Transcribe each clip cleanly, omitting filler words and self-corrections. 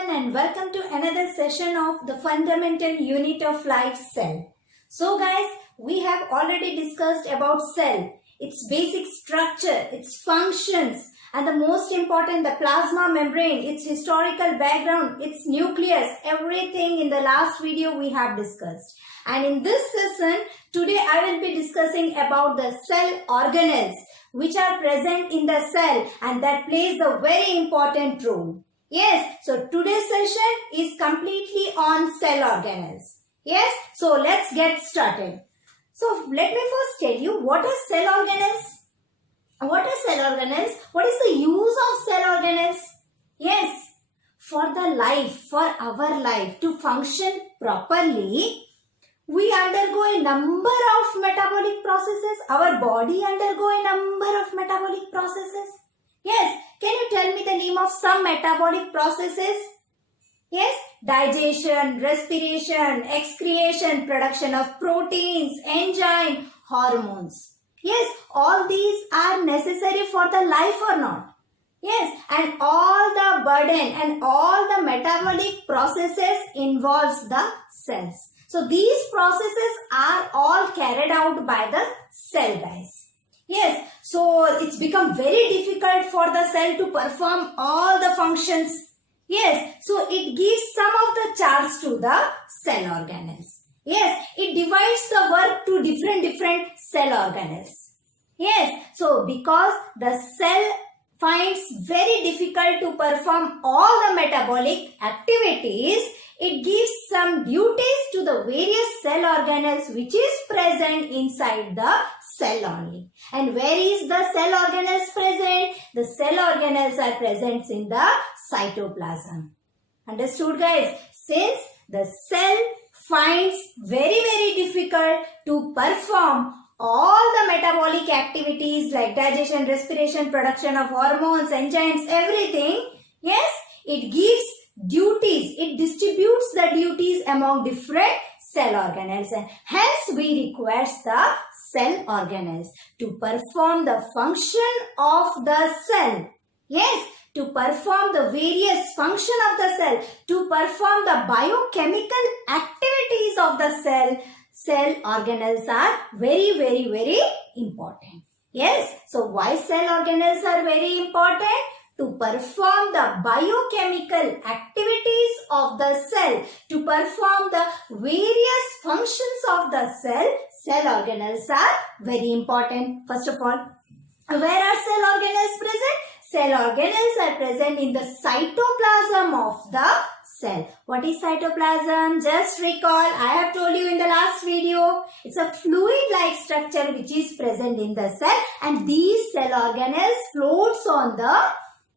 everyone and welcome to another session of the fundamental unit of life, cell. So guys, we have already discussed about cell, its basic structure, its functions, and the most important, the plasma membrane, its historical background, its nucleus, everything in the last video we have discussed. And in this session, today I will be discussing about the cell organelles which are present in the cell and that plays a very important role. Yes, so today's session is completely on cell organelles. Yes, so let's get started. So let me first tell you what are cell organelles. What are cell organelles? What is the use of cell organelles? Yes, for the life, for our life to function properly, we undergo a number of metabolic processes. Our body undergo a number of metabolic processes. Yes, can you tell me the name of some metabolic processes? Yes, digestion, respiration, excretion, production of proteins, enzyme, hormones. Yes, all these are necessary for the life or not? Yes, and all the burden and all the metabolic processes involves the cells. So these processes are all carried out by the cell, guys. Yes, so it's become very difficult for the cell to perform all the functions. Yes, so it gives some of the charge to the cell organelles. Yes, it divides the work to different cell organelles. Yes, so because the cell finds very difficult to perform all the metabolic activities, it gives some duties to the various cell organelles which is present inside the cell only. And where is the cell organelles present? The cell organelles are present in the cytoplasm. Understood, guys? Since the cell finds very difficult to perform all the metabolic activities like digestion, respiration, production of hormones, enzymes, everything, yes, it gives duties. It distributes the duties among different cell organelles and hence we require the cell organelles to perform the function of the cell. Yes, to perform the various function of the cell, to perform the biochemical activities of the cell organelles are very important. Yes, so why cell organelles are very important? To perform the biochemical activities of the cell, to perform the various functions of the cell organelles are very important. First of all, where are cell organelles present? Cell organelles are present in the cytoplasm of the cell. What is cytoplasm? Just recall, I have told you in the last video, it's a fluid-like structure which is present in the cell and these cell organelles floats on the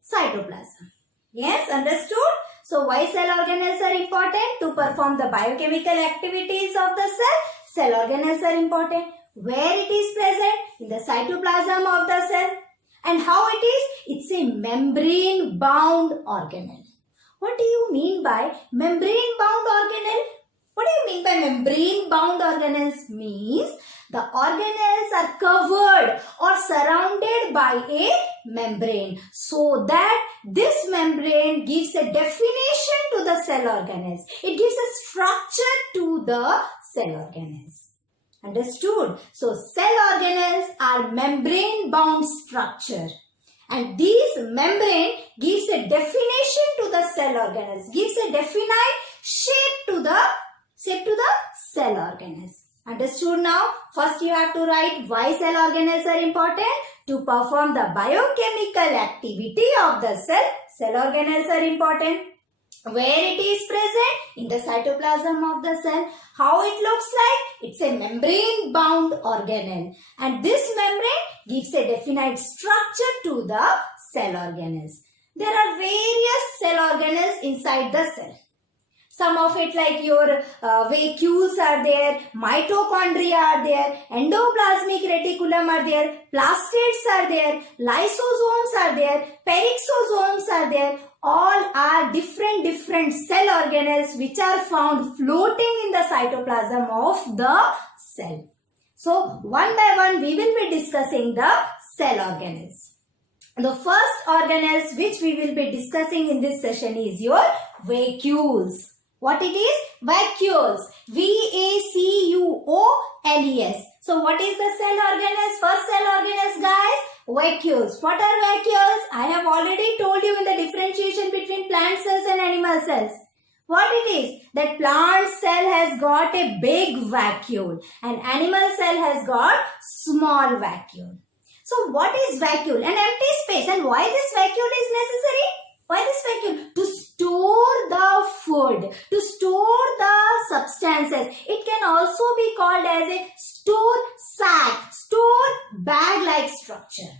cytoplasm. Yes, understood? So why cell organelles are important? To perform the biochemical activities of the cell. Cell organelles are important. Where it is present? In the cytoplasm of the cell. And how it is? It's a membrane bound organelle. What do you mean by membrane bound organelle? What do you mean by membrane bound organelles? Means the organelles are covered or surrounded by a membrane so that this membrane gives a definition to the cell organelles. It gives a structure to the cell organelles. Understood? So cell organelles are membrane bound structure and this membrane gives a definition to the cell organelles, gives a definite shape to the cell organelles. Understood now? First you have to write why cell organelles are important. To perform the biochemical activity of the cell, cell organelles are important. Where it is present? In the cytoplasm of the cell. How it looks like? It's a membrane bound organelle and this membrane gives a definite structure to the cell organelles. There are various cell organelles inside the cell. Some of it like your vacuoles are there, mitochondria are there, endoplasmic reticulum are there, plastids are there, lysosomes are there, peroxisomes are there. All are different cell organelles which are found floating in the cytoplasm of the cell. So one by one we will be discussing the cell organelles. The first organelles which we will be discussing in this session is your vacuoles. What it is? Vacuoles. V-A-C-U-O-L-E-S. So what is the cell organelles? First cell organelles, guys? Vacuoles. What are vacuoles? I have already told you in the differentiation between plant cells and animal cells. What it is? That plant cell has got a big vacuole and animal cell has got small vacuole. So what is vacuole? An empty space. And why this vacuole is necessary? Why this vacuole? To store the food, to store the substances. It can also be called as a store sac, store bag-like structure.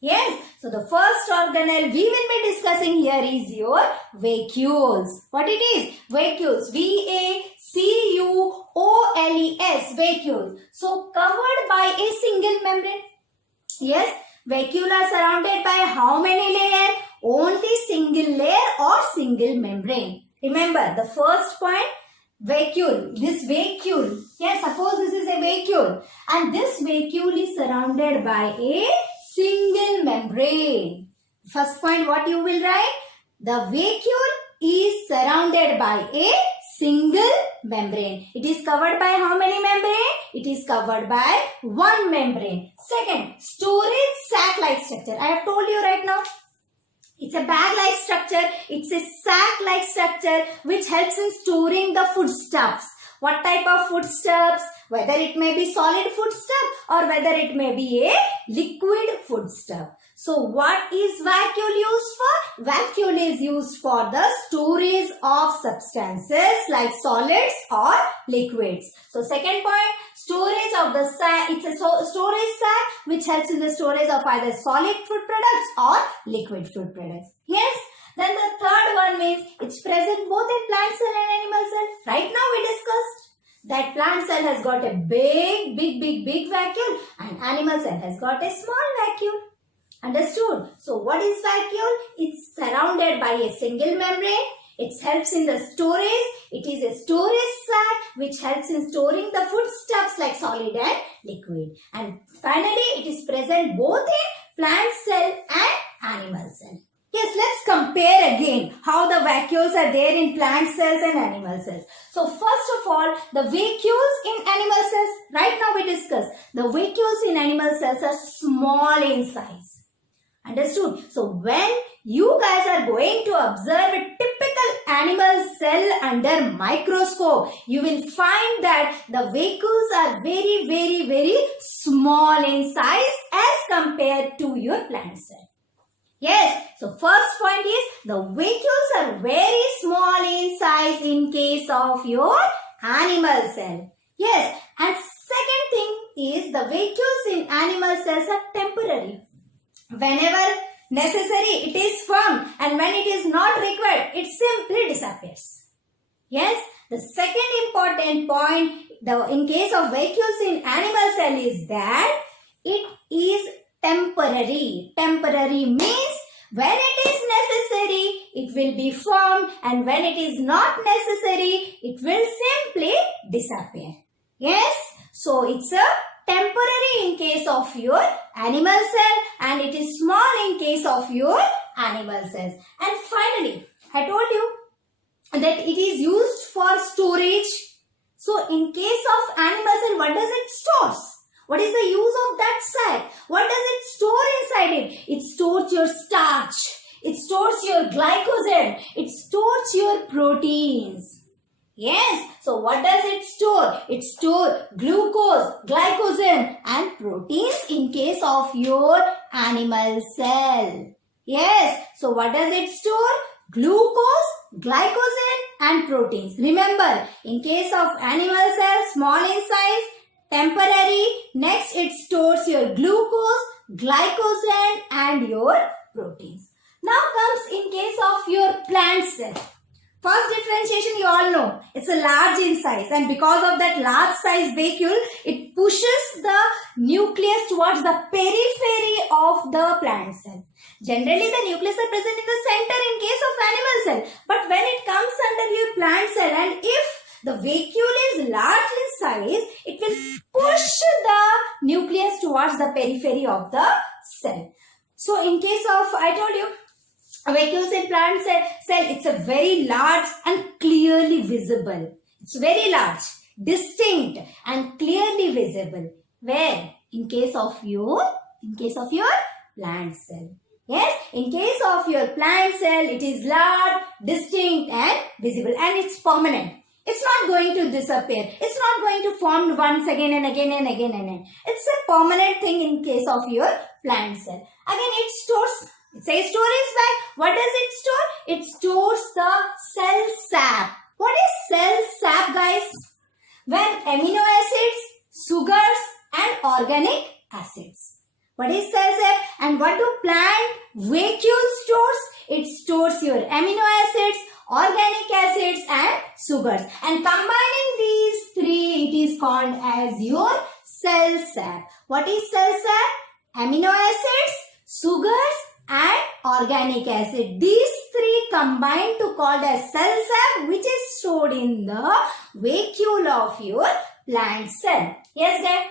Yes, so the first organelle we will be discussing here is your vacuoles. What it is? Vacuoles. V-A-C-U-O-L-E-S. Vacuoles. So covered by a single membrane. Yes, vacuole are surrounded by how many layers? Only single layer or single membrane. Remember the first point, vacuole. This vacuole. Yes, suppose this is a vacuole and this vacuole is surrounded by a single membrane. First point, what you will write? The vacuole is surrounded by a single membrane. It is covered by how many membrane? It is covered by one membrane. Second, storage sac-like structure. I have told you right now. It's a bag-like structure. It's a sac-like structure which helps in storing the foodstuffs. What type of foodstuffs? Whether it may be solid foodstuff or whether it may be a liquid foodstuff. So what is vacuole used for? Vacuole is used for the storage of substances like solids or liquids. So second point, storage of the sac. It's a storage sac which helps in the storage of either solid food products or liquid food products. Yes. Then the third one means it's present both in plant cell and animal cell. Right now we discussed that plant cell has got a big vacuole and animal cell has got a small vacuole. Understood? So what is vacuole? It's surrounded by a single membrane. It helps in the storage. It is a storage sac which helps in storing the foodstuffs like solid and liquid. And finally, it is present both in plant cell and animal cell. Yes, let's compare again how the vacuoles are there in plant cells and animal cells. So first of all, the vacuoles in animal cells, right now we discussed, the vacuoles in animal cells are small in size. Understood? So when you guys are going to observe a typical animal cell under microscope, you will find that the vacuoles are very small in size as compared to your plant cell. Yes, so first point is the vacuoles are very small in size in case of your animal cell. Yes, and second thing is the vacuoles in animal cells are temporary. Whenever necessary, it is formed, and when it is not required, it simply disappears. Yes, the second important point in case of vacuoles in animal cell is that it is temporary. Temporary means when it is necessary, it will be formed, and when it is not necessary, it will simply disappear. Yes, so it's a temporary in case of your animal cell and it is small in case of your animal cells. And finally, I told you that it is used for storage. So in case of animal cell, what does it store? What is the use of that sac? What does it store inside it? It stores your starch. It stores your glycogen. It stores your proteins. Yes, so what does it store? It stores glucose, glycogen and proteins in case of your animal cell. Yes, so what does it store? Glucose, glycogen and proteins. Remember, in case of animal cell, small in size, temporary. Next, it stores your glucose, glycogen and your proteins. Now comes in case of your plant cell. First differentiation you all know, it's a large in size, and because of that large size vacuole, it pushes the nucleus towards the periphery of the plant cell. Generally the nucleus are present in the center in case of animal cell, but when it comes under your plant cell and if the vacuole is large in size, it will push the nucleus towards the periphery of the cell. So in case of, I told you, Vacuoles in plant cell, it's a very large and clearly visible. It's very large, distinct and clearly visible. Where? In case of your plant cell. Yes, in case of your plant cell, it is large, distinct and visible, and it's permanent. It's not going to disappear. It's not going to form once again and again and again and again. It's a permanent thing in case of your plant cell. Again, it stores. It says storage bag. What does it store? It stores the cell sap. What is cell sap, guys? When amino acids, sugars and organic acids. What is cell sap? And what do plant vacuole stores? It stores your amino acids, organic acids and sugars. And combining these three, it is called as your cell sap. What is cell sap? Amino acids, sugars and organic acid. These three combine to called as cell sap, which is stored in the vacuole of your plant cell. Yes, guys.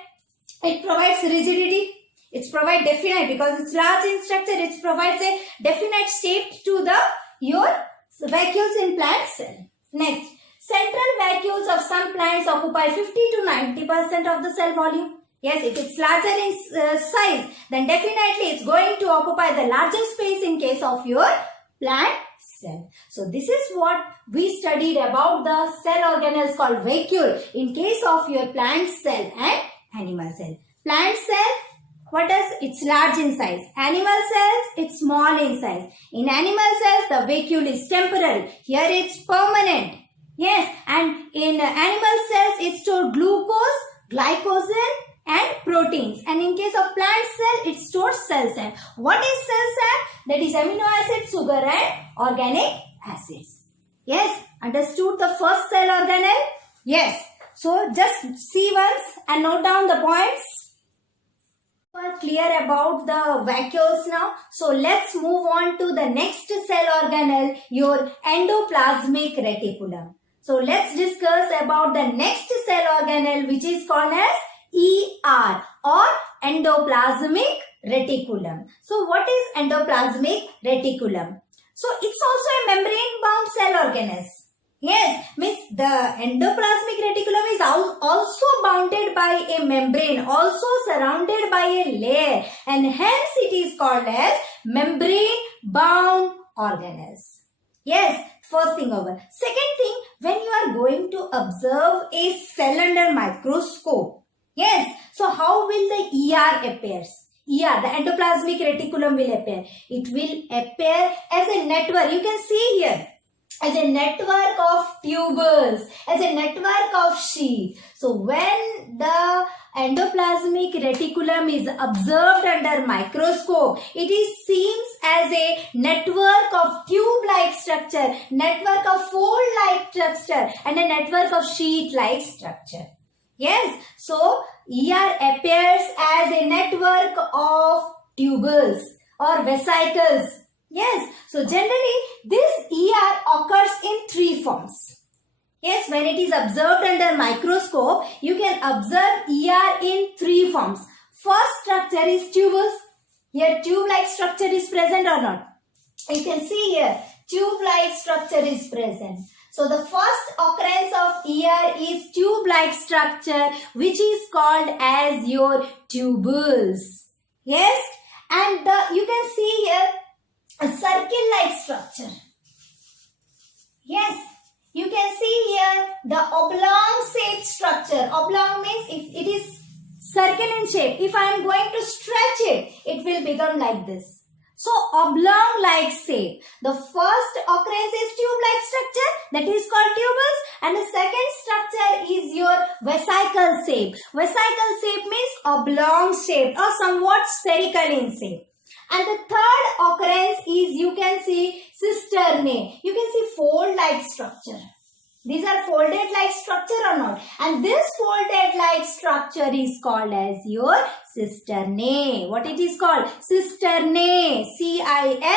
It provides rigidity. It provides definite, because it's large in structure. It provides a definite shape to your vacuoles in plant cell. Next, central vacuoles of some plants occupy 50 to 90% of the cell volume. Yes, if it's larger in size, then definitely it's going to occupy the largest space in case of your plant cell. So this is what we studied about the cell organelles called vacuole in case of your plant cell and animal cell. Plant cell, what does? It's large in size. Animal cells, it's small in size. In animal cells, the vacuole is temporary. Here it's permanent. Yes, and in animal cells, it stores glucose, glycogen and proteins. And in case of plant cell, it stores cell sap. What is cell sap? That is amino acid, sugar and organic acids. Yes, understood the first cell organelle? Yes. So just see once and note down the points. We are clear about the vacuoles now. So let's move on to the next cell organelle, your endoplasmic reticulum. So let's discuss about the next cell organelle, which is called as ER or endoplasmic reticulum. So what is endoplasmic reticulum? So it's also a membrane bound cell organelle. Yes, means the endoplasmic reticulum is also bounded by a membrane, also surrounded by a layer, and hence it is called as membrane bound organelles. Yes, first thing over. Second thing, when you are going to observe a cell under microscope, yes, so how will the ER appears? ER, the endoplasmic reticulum will appear. It will appear as a network. You can see here, as a network of tubules, as a network of sheaths. So when the endoplasmic reticulum is observed under microscope, it is seen as a network of tube-like structure, network of fold-like structure and a network of sheath-like structure. Yes, so ER appears as a network of tubules or vesicles. Yes, so generally this ER occurs in three forms. Yes, when it is observed under microscope, you can observe ER in three forms. First structure is tubules. Here tube-like structure is present or not? You can see here tube-like structure is present. So the first occurrence of ER is tube-like structure, which is called as your tubules. Yes, and you can see here a circle-like structure. Yes, you can see here the oblong-shaped structure. Oblong means if it is circle in shape. If I am going to stretch it, it will become like this. So oblong-like shape. The first occurrence is tube-like structure, that is called tubules, and the second structure is your vesicle shape. Vesicle shape means oblong shape or somewhat spherical in shape. And the third occurrence is, you can see cisternae. You can see fold-like structure. These are folded-like structure or not? And this folded-like structure is called as your cisternae. What it is called? Cisternae. C-I-S-T-E-R-N-A-E.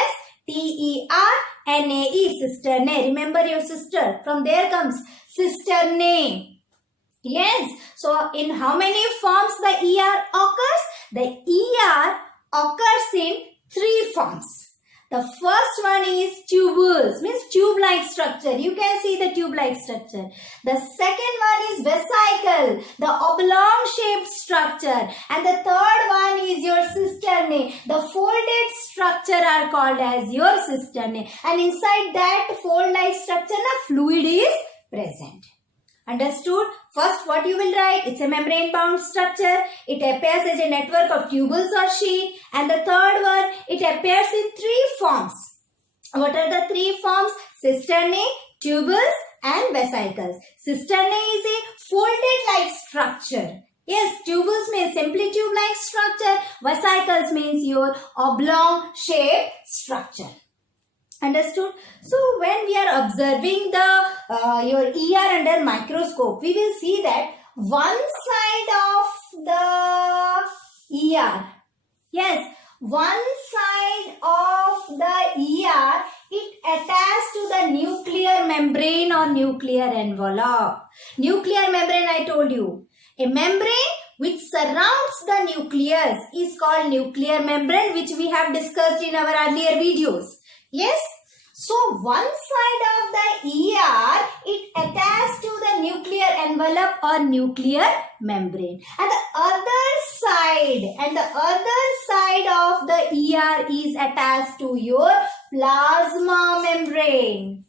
Cisternae. Remember your sister. From there comes cisternae. Yes. So in how many forms the ER occurs? The ER occurs in three forms. The first one is tubules, means tube-like structure. You can see the tube-like structure. The second one is vesicle, the oblong-shaped structure. And the third one is your cisternae. The folded structure are called as your cisternae. And inside that fold-like structure, the fluid is present. Understood? First, what you will write? It's a membrane-bound structure. It appears as a network of tubules or sheath. And the third one, it appears in three forms. What are the three forms? Cisternae, tubules, and vesicles. Cisternae is a folded-like structure. Yes, tubules means simply tube-like structure. Vesicles means your oblong-shaped structure. Understood? So when we are observing the your ER under microscope, we will see that one side of the ER, yes, one side of the ER, it attaches to the nuclear membrane or nuclear envelope. Nuclear membrane, I told you. A membrane which surrounds the nucleus is called nuclear membrane, which we have discussed in our earlier videos. Yes. So one side of the ER, it attaches to the nuclear envelope or nuclear membrane. And the other side of the ER is attached to your plasma membrane.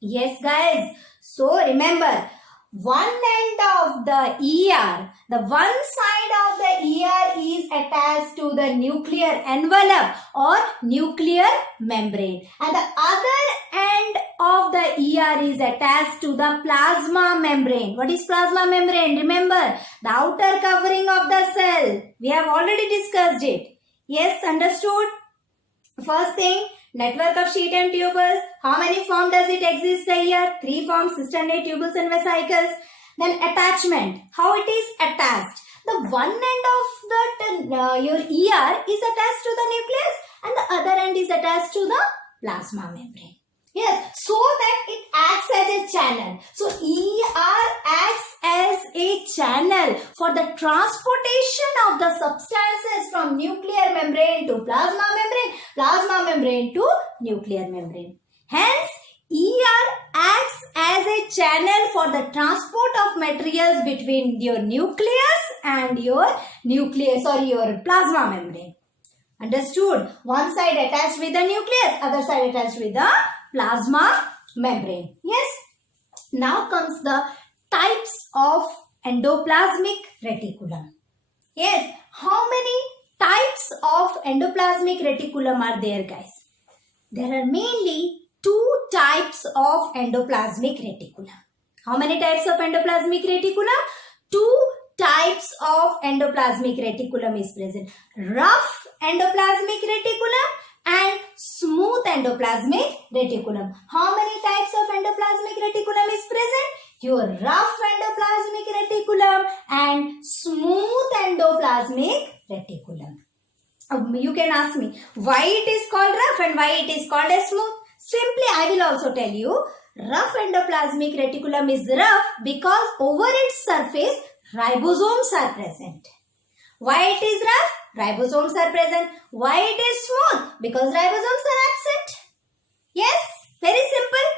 Yes, guys. So remember, one end of the ER, the one side of the ER is attached to the nuclear envelope or nuclear membrane, and the other end of the ER is attached to the plasma membrane. What is plasma membrane? Remember, the outer covering of the cell. We have already discussed it. Yes, understood? First thing, network of sheath and tubules. How many forms does it exist here? Three forms: cisternae, tubules, and vesicles. Then attachment. How it is attached? The one end of the your ER is attached to the nucleus, and the other end is attached to the plasma membrane. Yes, so that it acts as a channel. So ER acts as a channel for the transportation of the substances from nuclear membrane to plasma membrane to nuclear membrane. Hence, ER acts as a channel for the transport of materials between your nucleus and your plasma membrane. Understood? One side attached with the nucleus, other side attached with the plasma membrane. Yes. Now comes the types of endoplasmic reticulum. Yes. How many types of endoplasmic reticulum are there, guys? There are mainly two types of endoplasmic reticulum. How many types of endoplasmic reticulum? Two types of endoplasmic reticulum is present. Rough endoplasmic reticulum and smooth endoplasmic reticulum. How many types of endoplasmic reticulum is present? Your rough endoplasmic reticulum and smooth endoplasmic reticulum. You can ask me why it is called rough and why it is called as smooth. Simply, I will also tell you, rough endoplasmic reticulum is rough because over its surface ribosomes are present. Why it is rough? Ribosomes are present. Why it is smooth? Because ribosomes are absent. Yes, very simple.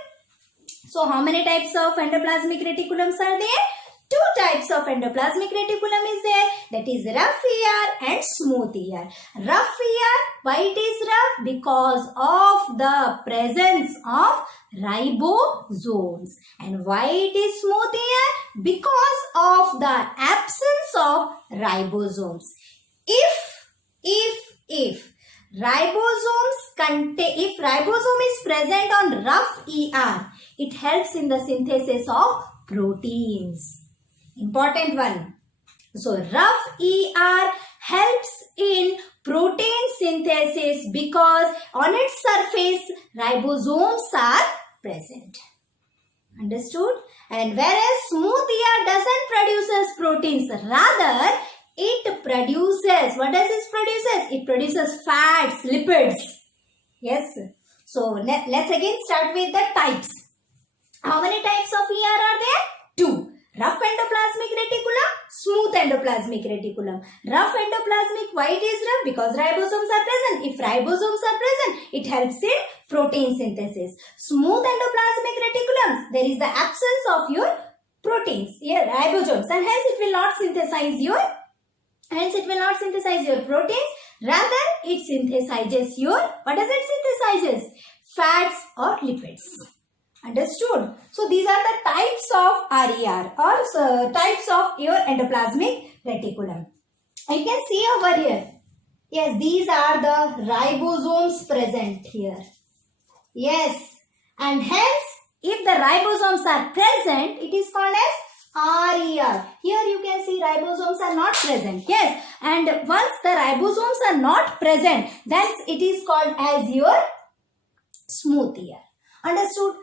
So, how many types of endoplasmic reticulums are there? Two types of endoplasmic reticulum is there. That is rough ER and smooth ER. Rough ER, why it is rough? Because of the presence of ribosomes. And why it is smooth ER? Because of the absence of ribosomes. If ribosome is present on rough ER, it helps in the synthesis of proteins. Important one. So, rough ER helps in protein synthesis because on its surface ribosomes are present. Understood? And whereas smooth ER doesn't produce proteins, rather it produces, what does it produce? It produces fats, lipids. Yes. So, let's again start with the types. How many types of ER are there? Two. Rough endoplasmic reticulum, smooth endoplasmic reticulum. Rough endoplasmic, why it is rough? Because ribosomes are present. If ribosomes are present, it helps in protein synthesis. Smooth endoplasmic reticulums, there is the absence of your proteins, ribosomes, and hence it will not synthesize your proteins. Rather, it synthesizes your, what does it synthesizes? Fats or lipids. Understood? So these are the types of RER or types of your endoplasmic reticulum. You can see over here. Yes, these are the ribosomes present here. Yes, and hence if the ribosomes are present, it is called as RER. Here you can see ribosomes are not present. Yes, and once the ribosomes are not present, then it is called as your smooth ER. Understood?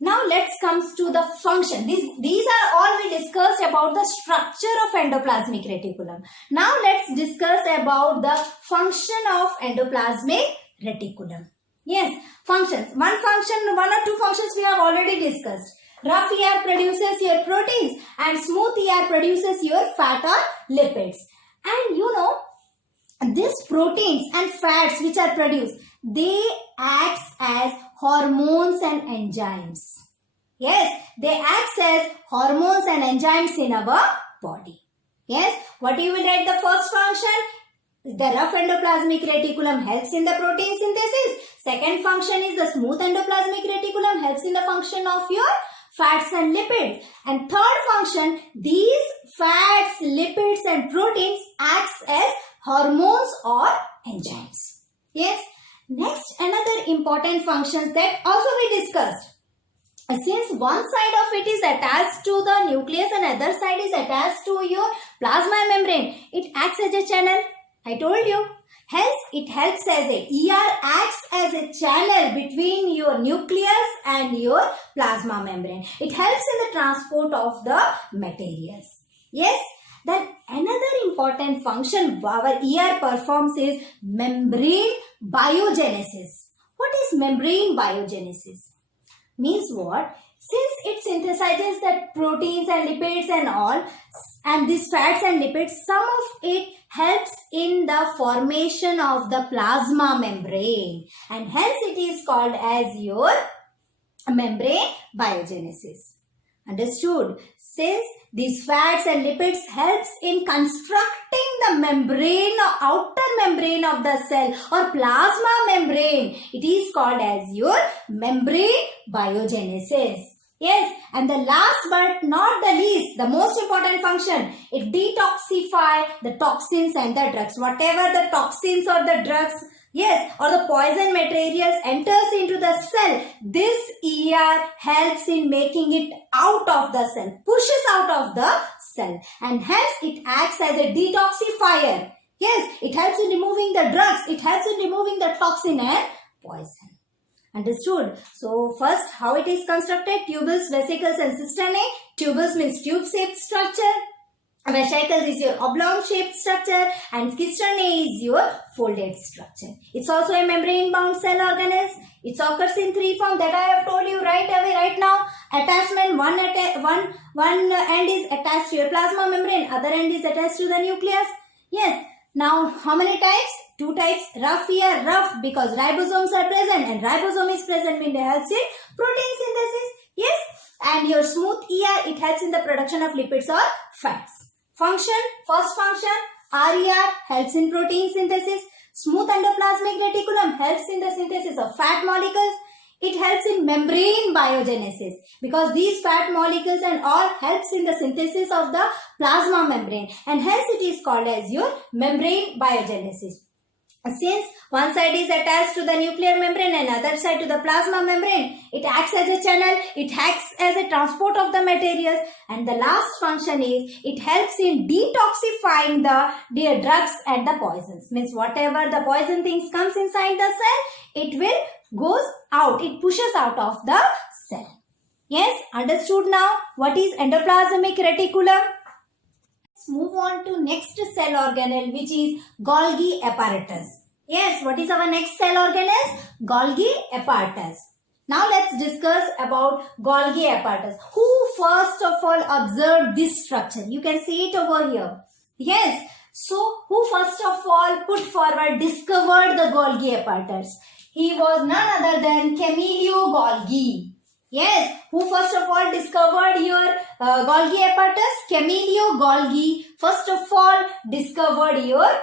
Now let's come to the function. These are all we discussed about the structure of endoplasmic reticulum. Now let's discuss about the function of endoplasmic reticulum. Yes, functions. One or two functions we have already discussed. Rough ER produces your proteins and smooth ER produces your fat or lipids. And you know, these proteins and fats which are produced, they act as hormones and enzymes. Yes, they act as hormones and enzymes in our body. Yes, what you will write the first function? The rough endoplasmic reticulum helps in the protein synthesis. Second function is the smooth endoplasmic reticulum helps in the function of your fats and lipids. And third function, these fats, lipids and proteins acts as hormones or enzymes. Yes. Next, another important functions that also we discussed. Since one side of it is attached to the nucleus and other side is attached to your plasma membrane, it acts as a channel. I told you. Hence, it helps as ER acts as a channel between your nucleus and your plasma membrane. It helps in the transport of the materials. Yes. Then another important function our ER performs is membrane biogenesis. What is membrane biogenesis? Means what? Since it synthesizes the proteins and lipids and all, and these fats and lipids, some of it helps in the formation of the plasma membrane, and hence it is called as your membrane biogenesis. Understood? Since these fats and lipids helps in constructing the membrane or outer membrane of the cell or plasma membrane, it is called as your membrane biogenesis. Yes, and the last but not the least, the most important function, it detoxify the toxins and the drugs. Whatever the toxins or the drugs, yes, or the poison materials enters into the cell, this ER helps in making it out of the cell, pushes out of the cell, and hence it acts as a detoxifier. Yes, it helps in removing the drugs, it helps in removing the toxin and poison. Understood? So first, how it is constructed? Tubules, vesicles and cisternae. Tubules means tube-shaped structure. Vesicles is your oblong-shaped structure and cisternae is your folded structure. It's also a membrane-bound cell organelles. It occurs in three forms that I have told you right away, right now. Attachment, one end is attached to your plasma membrane, other end is attached to the nucleus. Yes. Now, how many types? Two types. Rough ER, rough because ribosomes are present and ribosome is present when it helps in protein synthesis. Yes. And your smooth ER, it helps in the production of lipids or fats. Function, first function, RER helps in protein synthesis. Smooth endoplasmic reticulum helps in the synthesis of fat molecules. It helps in membrane biogenesis because these fat molecules and all helps in the synthesis of the plasma membrane, and hence it is called as your membrane biogenesis. Since one side is attached to the nuclear membrane and other side to the plasma membrane, it acts as a channel, it acts as a transport of the materials, and the last function is it helps in detoxifying the drugs and the poisons. Means whatever the poison things comes inside the cell, it will goes out, it pushes out of the cell. Yes, understood now what is endoplasmic reticulum? Let's move on to next cell organelle, which is Golgi apparatus. Yes, what is our next cell organelle? Golgi apparatus. Now let's discuss about Golgi apparatus. Who first of all observed this structure? You can see it over here. Yes. So, who first of all discovered the Golgi apparatus? He was none other than Camillo Golgi. Yes, who first of all discovered your Golgi apparatus? Camillo Golgi first of all discovered your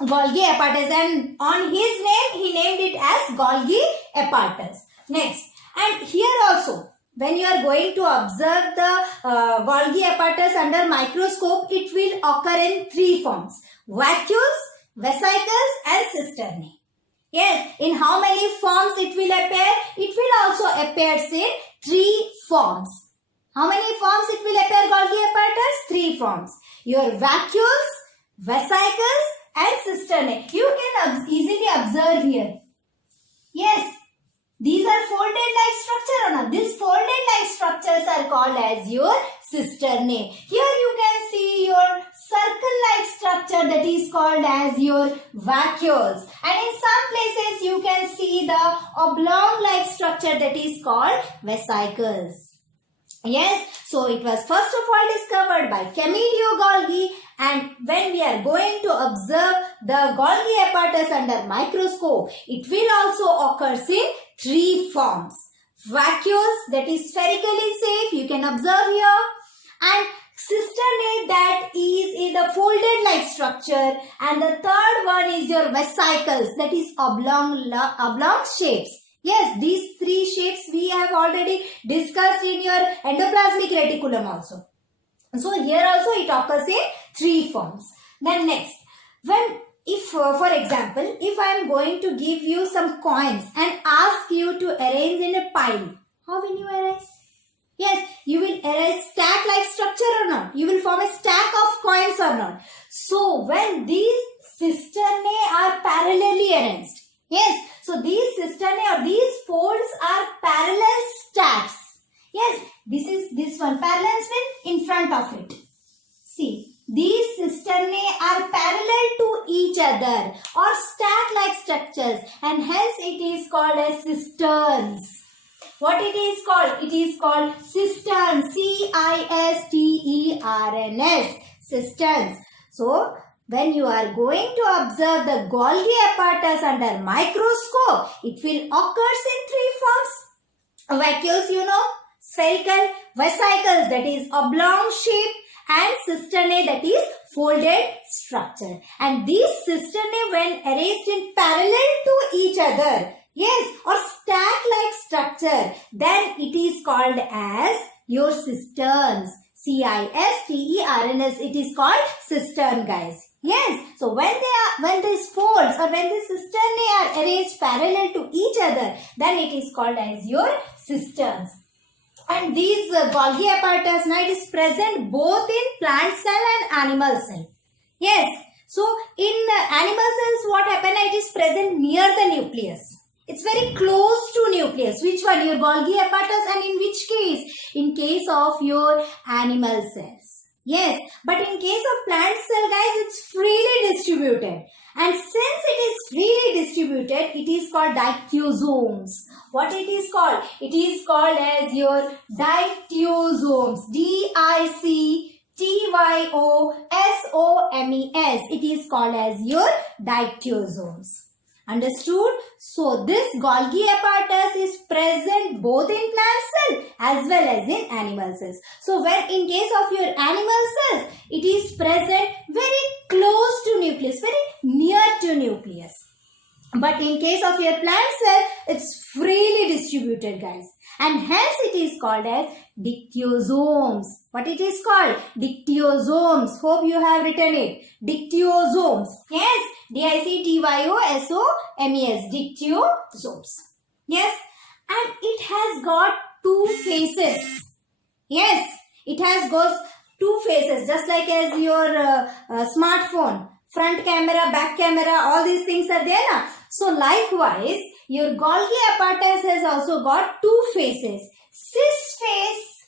Golgi apparatus, and on his name he named it as Golgi apparatus. Next, and here also, when you are going to observe the Golgi apparatus under microscope, it will occur in three forms: vacuoles, vesicles and cisternae. Yes, in how many forms it will appear? It will also appear in three forms. How many forms it will appear Golgi apparatus? Three forms. Your vacuoles, vesicles and cisternae. You can easily observe here. Yes, these are folded like structure or not? These folded like structures are called as your cisternae. Here you can see your circle like structure that is called as your vacuoles. And in some places you can see the oblong like structure that is called vesicles. Yes, so it was first of all discovered by Camillo Golgi, and when we are going to observe the Golgi apparatus under microscope, it will also occur in three forms. Vacuoles, that is spherically safe, you can observe here, and cisternae, that is in the folded like structure, and the third one is your vesicles, that is oblong shapes. Yes, these three shapes we have already discussed in your endoplasmic reticulum also. So here also it occurs in three forms. Then next, for example, if I am going to give you some coins and ask you to arrange in a pile, how will you arrange? Yes, you will arrange stack like structure or not? You will form a stack of coins or not? So when these cisternae are parallelly arranged, yes, so these cisternae or these folds are parallel stacks. Yes, this one parallel in front of it. See, these cisternae are parallel to each other or stack like structures, and hence it is called as cisterns. What it is called? It is called cisterns. C-I-S-T-E-R-N-S. Cisterns. So, when you are going to observe the Golgi apparatus under microscope, it will occur in three forms. Vacuoles, you know, spherical, vesicles, that is oblong shape, and cisternae, that is folded structure. And these cisternae, when arranged in parallel to each other, yes, or stack like structure, then it is called as your cisterns. C-I-S-T-E-R-N-S. It is called cistern, guys. Yes. So when these folds or when the cisternae are arranged parallel to each other, then it is called as your cisterns. And these Golgi apparatus, now it is present both in plant cell and animal cell. Yes. So in animal cells, what happens? It is present near the nucleus. It's very close to nucleus. Which one? Your Golgi apparatus, and in which case? In case of your animal cells. Yes, but in case of plant cell, guys, it's freely distributed. And since it is freely distributed, it is called dichiosomes. What it is called? It is called as your dichiosomes. D-I-C-T-Y-O-S-O-M-E-S. It is called as your dichiosomes. Understood? So this Golgi apparatus is present both in plant cell as well as in animal cells. So when in case of your animal cells, it is present very close to nucleus, very near to nucleus. But in case of your plant cell, it's freely distributed, guys. And hence it is called as dichiosomes. What it is called? Dichiosomes. Hope you have written it. Dichiosomes. Yes. D-I-C-T-Y-O-S-O-M-E-S. Dichiosomes. Yes. And it has got two faces. Yes. It has got two faces. Just like as your smartphone. Front camera, back camera, all these things are there. Na? So likewise, your Golgi apparatus has also got two faces. Cis face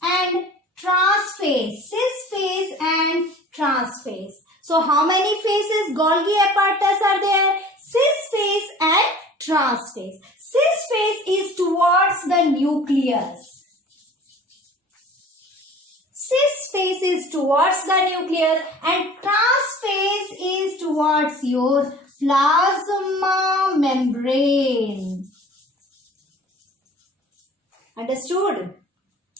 and trans face. Cis face and trans face. So how many faces Golgi apparatus are there? Cis face and trans face. Cis face is towards the nucleus. cis phase is towards the nucleus and trans phase is towards your plasma membrane. Understood?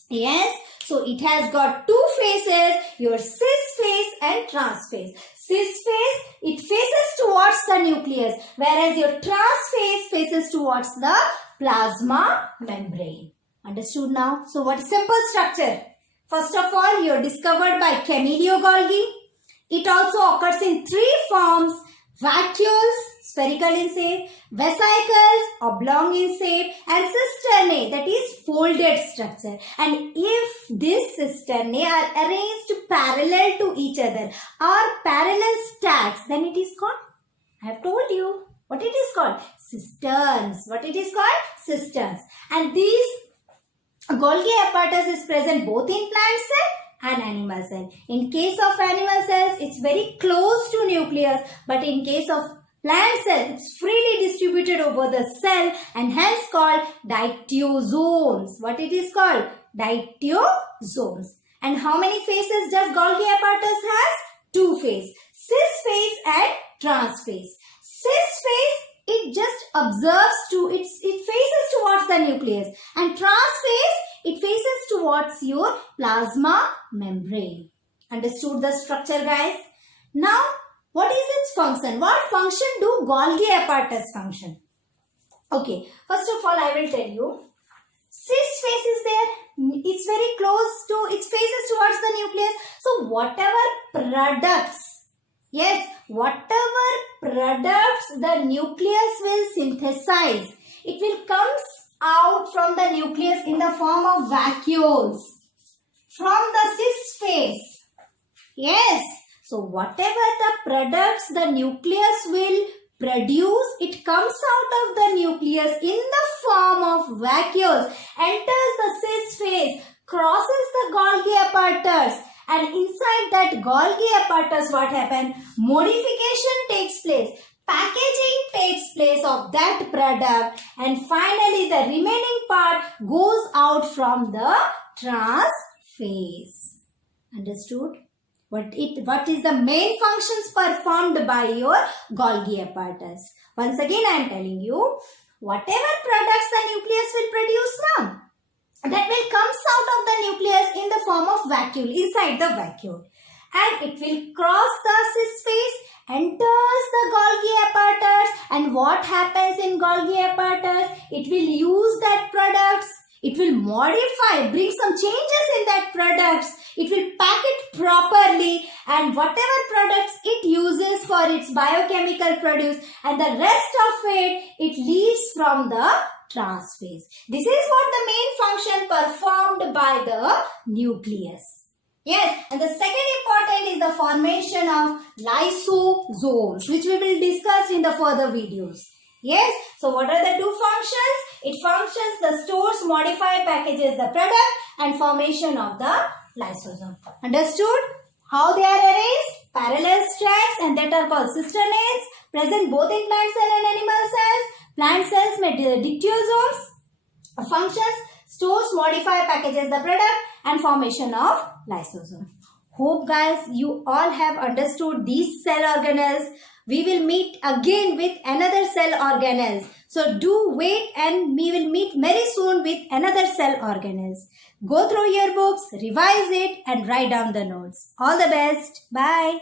Yes. So it has got two phases, your cis phase and trans phase. Cis phase, it faces towards the nucleus, whereas your trans phase faces towards the plasma membrane. Understood now? So what is simple structure? First of all, you are discovered by Camillo Golgi. It also occurs in three forms: vacuoles, spherical in shape, vesicles, oblong in shape, and cisternae, that is folded structure. And if these cisternae are arranged parallel to each other or parallel stacks, then it is called, I have told you, what it is called? Cisterns. What it is called? Cisterns. And these Golgi apparatus is present both in plant cell and animal cell. In case of animal cells, it's very close to nucleus, but in case of plant cell, it's freely distributed over the cell and hence called diatyozones. What it is called? Diatyozones. And how many phases does Golgi apparatus has? Two phases, cis phase and trans phase. Cis phase, it just observes to, it faces towards the nucleus, and trans phase, it faces towards your plasma membrane. Understood the structure, guys? Now, what is its function? What function do Golgi apparatus function? Okay, first of all, I will tell you. Cis phase is there. It's very close to, it faces towards the nucleus. So, whatever products, yes, whatever products the nucleus will synthesize, it will come out from the nucleus in the form of vacuoles from the cis phase. Yes. So, whatever the products the nucleus will produce, it comes out of the nucleus in the form of vacuoles, enters the cis phase, crosses the Golgi apparatus, and inside that Golgi apparatus, what happens? Modification takes place, packaging takes place of that product, and finally the remaining part goes out from the trans phase. Understood? What is the main functions performed by your Golgi apparatus? Once again, I am telling you, whatever products the nucleus will produce now, that will comes out of the nucleus in the form of vacuole, inside the vacuole. And it will cross the cis phase, enters the Golgi apparatus, and what happens in Golgi apparatus? It will use that products, it will modify, bring some changes in that products, it will pack it properly, and whatever products it uses for its biochemical produce, and the rest of it leaves from the trans phase. This is what the main function performed by the nucleus. Yes, and the second important is the formation of lysosomes, which we will discuss in the further videos. Yes, so what are the two functions? It functions, the stores, modify, packages the product, and formation of the lysosome. Understood? How they are arranged? Parallel stacks, and that are called cisternates, present both in plant cell and animal cells. Plant cells may diatyozomes. Functions, stores, modify, packages the product, and formation of lysosome. Hope guys you all have understood these cell organelles. We will meet again with another cell organelles. So do wait, and we will meet very soon with another cell organelles. Go through your books, revise it, and write down the notes. All the best. Bye.